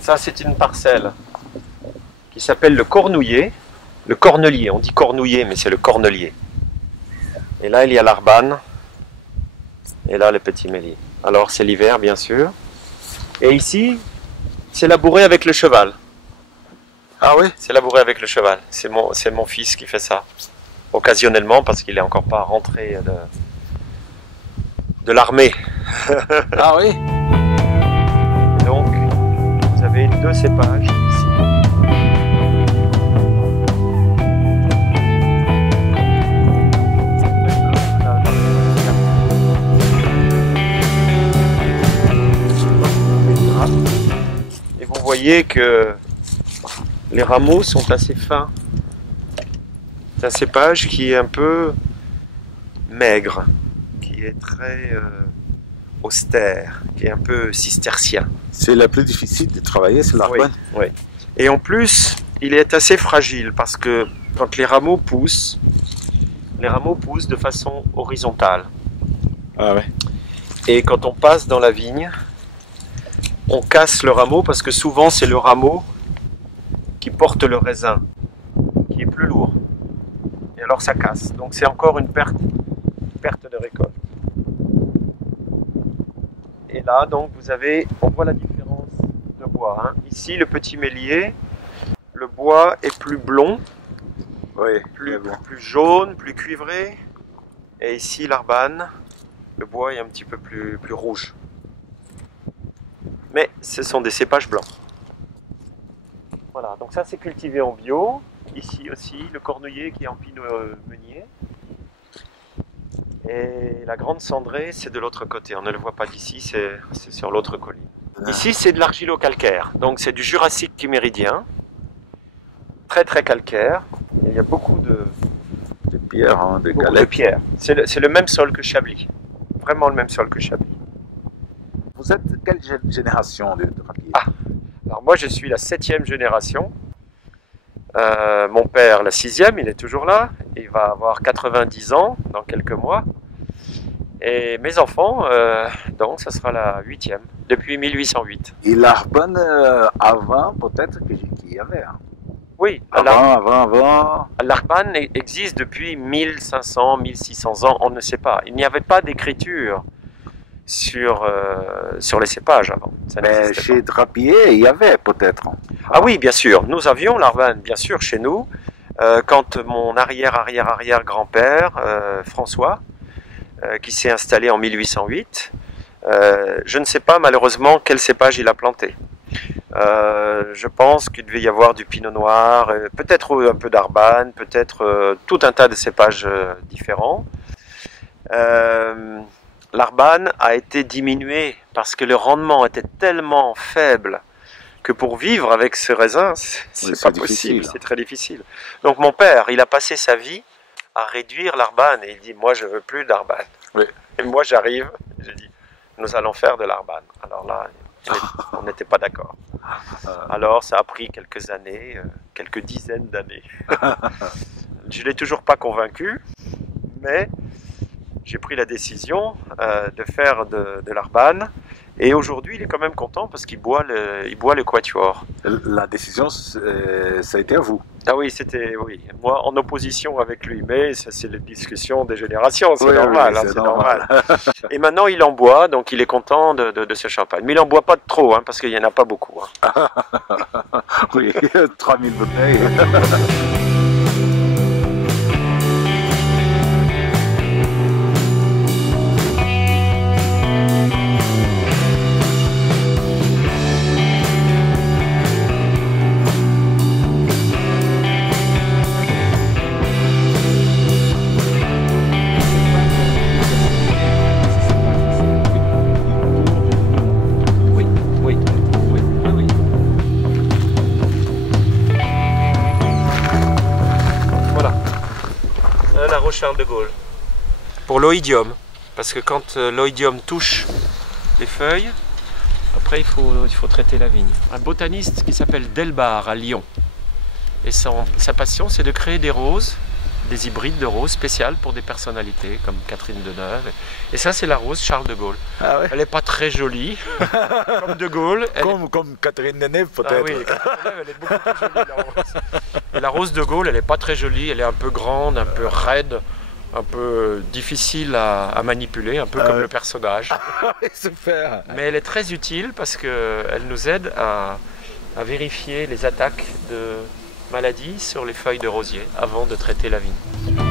Ça, c'est une parcelle qui s'appelle le cornouiller. Le cornelier, on dit cornouiller, mais c'est le cornelier. Et là, il y a l'arbane. Et là, le petit mélier. Alors, c'est l'hiver, bien sûr. Et ici, c'est labouré avec le cheval. Ah oui, c'est labouré avec le cheval. C'est mon fils qui fait ça. Occasionnellement, parce qu'il n'est encore pas rentré de l'armée. Ah oui. Donc, vous avez 2 cépages ici. Et vous voyez que les rameaux sont assez fins. C'est un cépage qui est un peu maigre, qui est très austère, qui est un peu cistercien. C'est la plus difficile de travailler, c'est l'arbane. Oui, oui. Et en plus, il est assez fragile parce que quand les rameaux poussent de façon horizontale. Ah ouais. Et quand on passe dans la vigne, on casse le rameau parce que souvent c'est le rameau qui porte le raisin, qui est plus lourd. Et alors ça casse. Donc c'est encore une perte de récolte. Et là, donc vous avez, on voit la différence de bois. Hein. Ici, le petit mélier, le bois est plus blond, Oui, plus jaune, plus cuivré. Et ici, l'arbane, le bois est un petit peu plus rouge. Mais ce sont des cépages blancs. Voilà, donc ça c'est cultivé en bio. Ici aussi, le cornouiller qui est en pinot meunier. Et la grande cendrée, c'est de l'autre côté. On ne le voit pas d'ici, c'est sur l'autre colline. Ici, c'est de l'argilo-calcaire. Donc c'est du Jurassique kiméridien. Très très calcaire. Il y a beaucoup de pierres, hein, de beaucoup de galettes. pierres. C'est le même sol que Chablis. Vraiment le même sol que Chablis. Vous êtes quelle génération de drapiers? Ah, alors moi je suis la 7e génération. Mon père la 6e, il est toujours là. Il va avoir 90 ans dans quelques mois. Et mes enfants, donc ça sera la 8e, depuis 1808. Et l'arbane avant, peut-être qu'il y avait. Hein. Oui, Avant. l'arbane existe depuis 1500, 1600 ans, on ne sait pas. Il n'y avait pas d'écriture sur les cépages avant. Ça Mais chez Drapier, il y avait peut-être. Ah oui, bien sûr. Nous avions l'arbane, bien sûr, chez nous. Quand mon arrière-grand-père, François, qui s'est installé en 1808, je ne sais pas malheureusement quel cépage il a planté. Je pense qu'il devait y avoir du pinot noir, peut-être un peu d'arbane, peut-être tout un tas de cépages différents. L'arbane a été diminué parce que le rendement était tellement faible que pour vivre avec ce raisin, c'est pas possible, c'est très difficile. Donc mon père, il a passé sa vie à réduire l'arbane et il dit, moi je veux plus d'arbane. Oui. Et moi j'arrive, je dis, nous allons faire de l'arbane. Alors là, on n'était pas d'accord. Alors ça a pris quelques années, quelques dizaines d'années. Je ne l'ai toujours pas convaincu, mais j'ai pris la décision de faire de l'arbane. Et aujourd'hui, il est quand même content parce qu'il boit le quatuor. La décision, ça a été à vous. Ah oui, c'était moi en opposition avec lui, mais ça c'est la discussion des générations, c'est oui, normal. Oui, c'est normal. Et maintenant, il en boit, donc il est content de ce champagne. Mais il en boit pas trop, hein, parce qu'il y en a pas beaucoup. Hein. Oui, 3000 bouteilles. Charles de Gaulle. pour l'oïdium. Parce que quand l'oïdium touche les feuilles, après il faut traiter la vigne. Un botaniste qui s'appelle Delbar à Lyon. Et sa passion, c'est de créer des roses, des hybrides de roses spéciales pour des personnalités comme Catherine Deneuve. Et ça, c'est la rose Charles de Gaulle. Ah ouais. Elle n'est pas très jolie, comme de Gaulle. Comme Catherine Deneuve, peut-être. Ah oui, Catherine Deneuve, elle est beaucoup plus jolie, la rose. Et la rose de Gaulle, elle n'est pas très jolie, elle est un peu grande, un peu raide, un peu difficile à manipuler, un peu comme le personnage. Super. Mais elle est très utile parce qu'elle nous aide à vérifier les attaques de maladies sur les feuilles de rosier avant de traiter la vigne.